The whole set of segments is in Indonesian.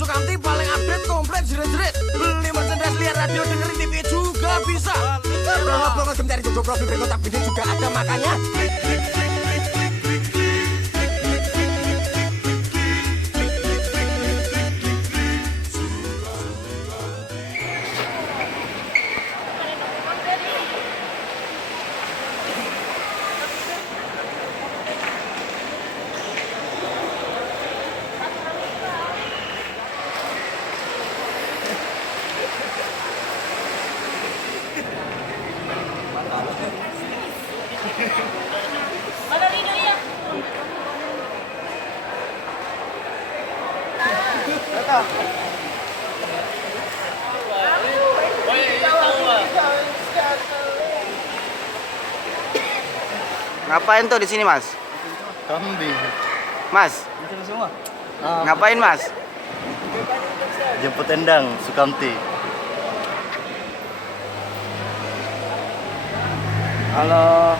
Sukamti paling update komplit jerit-jerit. Beli merchandise, lihat radio, dengerin TV juga bisa. Blog cari jojo profil berikut tapi dia juga ada makanya. Mana Rido ya? Ngapain tuh di sini, Mas? Kambing. Mas, ngapain, Mas? Jemput Endang, Sukamti. Halo.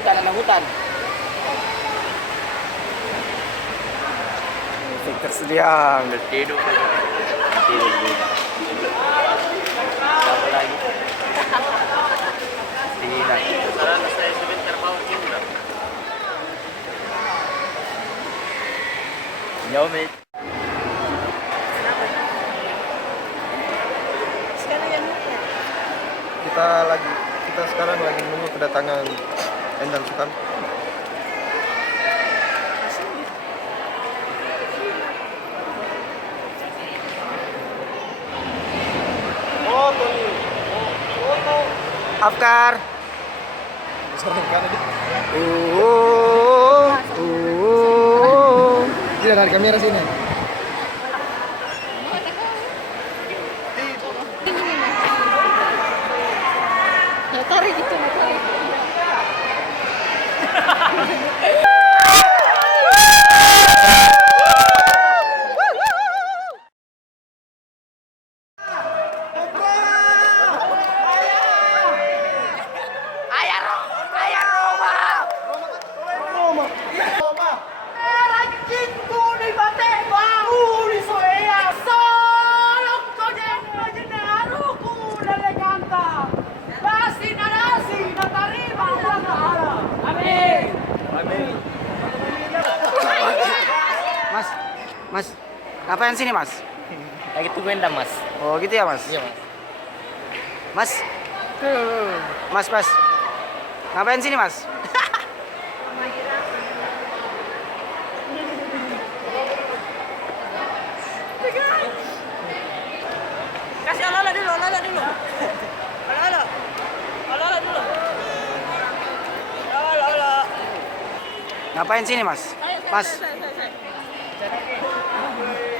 Anak hutan. Victor Sediang. Tidur. Apa lagi? Tidak. Saya sebentar bawa juga. Jauh, Mit. Kita sekarang lagi menunggu kedatangan Endang Sukamti. Afkar. Tidak dari kamera sini. Ya tarik gitu, tarik. Mas, ngapain sini, Mas? Lagi tunggu Endang, Mas. Oh, gitu ya, Mas? Iya, Mas. Mas. Ngapain sini, Mas? Kasih Lola dulu. Lola dulu. Lola. Ngapain sini, Mas? Mas.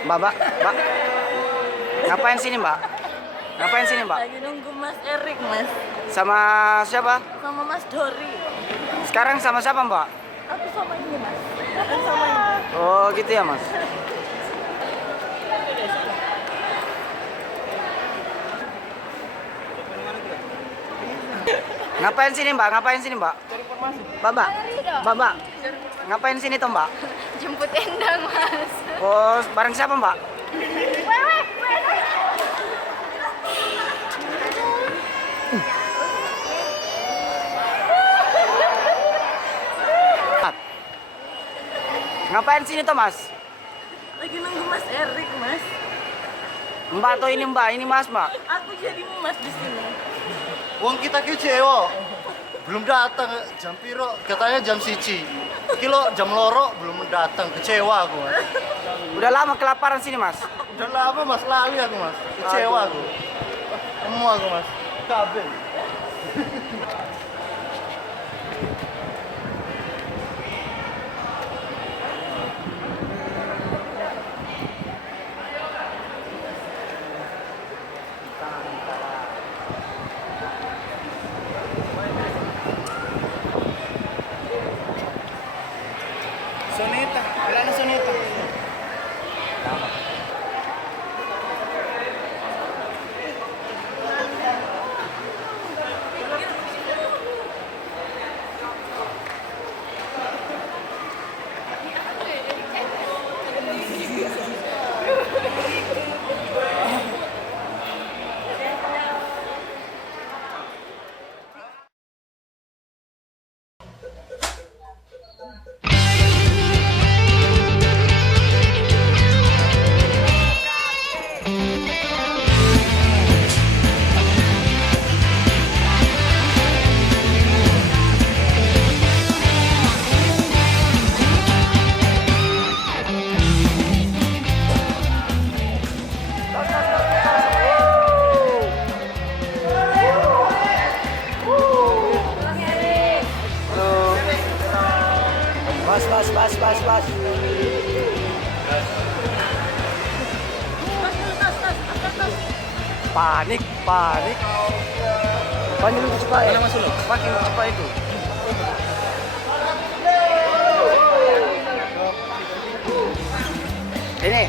Mbak. Ngapain sini, Mbak? Lagi nunggu Mas Erik, Mas. Sama siapa? Sama Mas Dori. Sekarang sama siapa, Mbak? Aku sama ini, Mas. Aku sama ini. Oh, gitu ya, Mas? Ngapain sini, Mbak? Mbak. Ngapain sini toh, Mbak? Jemput Endang, Mas. Oh, bareng siapa, Mbak? Ngapain sini toh, Mas? Lagi nunggu Mas Erik, Mas. Mbak atau ini, Mbak? Ini Mas, Mbak. Aku jadi Mas di sini. Wong kita kecewa. Belum datang jam piro? Katanya jam 1. Kilo jam loro belum datang. Kecewa aku, Mas. Udah lama kelaparan sini, Mas. Udah lama, Mas, lali aku, Mas. Kecewa aku. Emu aku, Mas. Kabel. Sonita, wala na Sonita. Mas. Mas, tas, tas. Panik. Panggil cepat ya. Panggil cepat itu. Ini.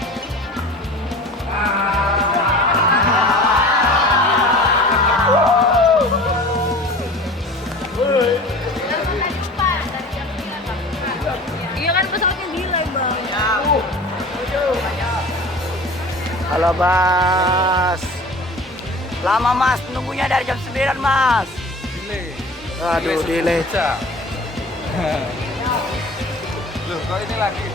Iya kan pesawatnya delay, Bang. Halo Mas. Lama Mas, nunggunya dari jam 9 Mas. Delay. Aduh, delay. Loh, kok ini lagi?